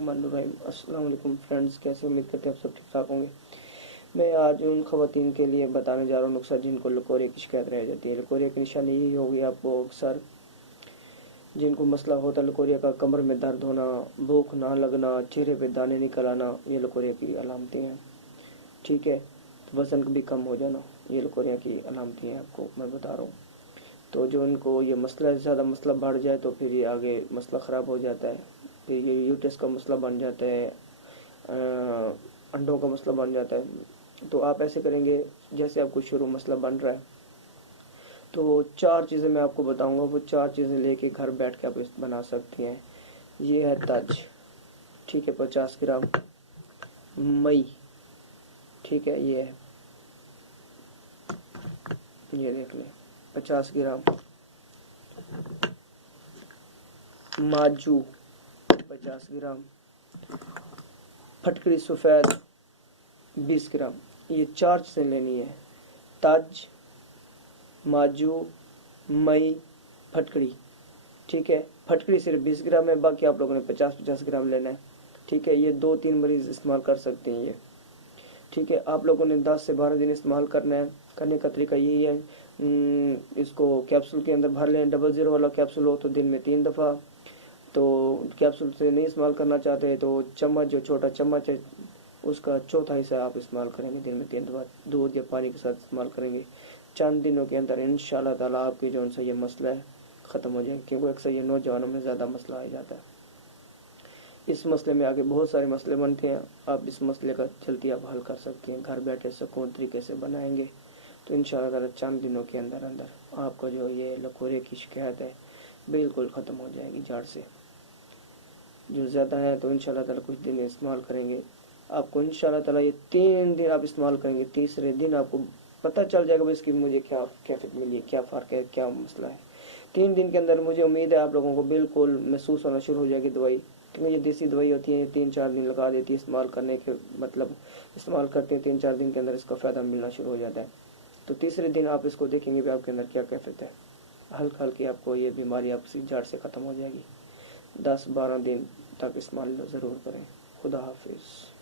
बिस्मिल्लाहिर्रहमानिर्रहीम। अस्सलाम वालेकुम फ्रेंड्स, कैसे उम्मीद करते हैं आप सब ठीक ठाक होंगे। मैं आज उन ख़वातीन के लिए बताने जा रहा हूँ नुस्खा जिनको लकोरिया की शिकायत रह जाती है। लकोरिया की निशानी यही होगी आपको अक्सर जिनको मसला होता है लकोरिया का, कमर में दर्द होना, भूख ना लगना, चेहरे पे दाने निकल आना, ये लकोरिया की अलामतें हैं। ठीक है, वज़न भी कम हो जाना, ये लकोरिया की अलामतें हैं, आपको मैं बता रहा हूँ। तो जो उनको ये मसला ज़्यादा मसला बढ़ जाए तो फिर ये आगे मसला ख़राब हो जाता है, फिर ये यूट्रस का मसला बन जाता है, अंडों का मसला बन जाता है। तो आप ऐसे करेंगे, जैसे आपको शुरू मसला बन रहा है तो 4 चीज़ें मैं आपको बताऊंगा, वो 4 चीज़ें लेके घर बैठ के आप इस बना सकती हैं। ये है तज, ठीक है, 50 ग्राम। मई, ठीक है, ये है, ये देख लें, 50 ग्राम। माजू 50 ग्राम। फटकरी सफ़ेद 20 ग्राम। ये 4 चीज़ें लेनी है, तज, माजू, मई, फटकड़ी। ठीक है, फटकड़ी सिर्फ 20 ग्राम है, बाकी आप लोगों ने 50-50 ग्राम लेना है। ठीक है, ये 2-3 मरीज इस्तेमाल कर सकते हैं ये। ठीक है, आप लोगों ने 10 से 12 दिन इस्तेमाल करना है। करने का तरीका यही है, इसको कैप्सूल के अंदर भर लें। 00 वाला कैप्सूल हो तो दिन में 3 दफ़ा। तो कैप्सूल से नहीं इस्तेमाल करना चाहते तो चम्मच, जो छोटा चम्मच है उसका चौथा हिस्सा आप इस्तेमाल करेंगे, दिन में 3 दफ़ा दूध या पानी के साथ इस्तेमाल करेंगे। चंद दिनों के अंदर इंशाल्लाह ताला आपकी जो उनसे ये मसला है ख़त्म हो जाएगा, क्योंकि अक्सर ये नौजवानों में ज़्यादा मसला आ जाता है। इस मसले में आगे बहुत सारे मसले बनते हैं, आप इस मसले का जल्दी आप हल कर सकते हैं। घर बैठे सुकून तरीके से बनाएंगे तो इंशाल्लाह ताला चंद दिनों के अंदर अंदर आपका जो ये लकोरे की शिकायत है बिल्कुल ख़त्म हो जाएगी जड़ से। जो ज़्यादा है तो इंशाल्लाह ताला कुछ दिन इस्तेमाल करेंगे, आपको इंशाल्लाह ताला ये 3 दिन आप इस्तेमाल करेंगे, तीसरे दिन आपको पता चल जाएगा भाई इसकी मुझे क्या कैफियत मिली है, क्या फ़र्क है, क्या मसला है। 3 दिन के अंदर मुझे उम्मीद है आप लोगों को बिल्कुल महसूस होना शुरू हो जाएगी दवाई, क्योंकि ये देसी दवाई होती है, 3-4 दिन लगा देती है इस्तेमाल करने के, मतलब इस्तेमाल करते हैं 3-4 दिन के अंदर इसका फ़ायदा मिलना शुरू हो जाता है। तो तीसरे दिन आप इसको देखेंगे भी आपके अंदर क्या कैफियत है, हल्का हल्की आपको ये बीमारी आपसी जड़ से ख़त्म हो जाएगी। 10-12 दिन तक इस्तेमाल ज़रूर करें। खुदा हाफिज़।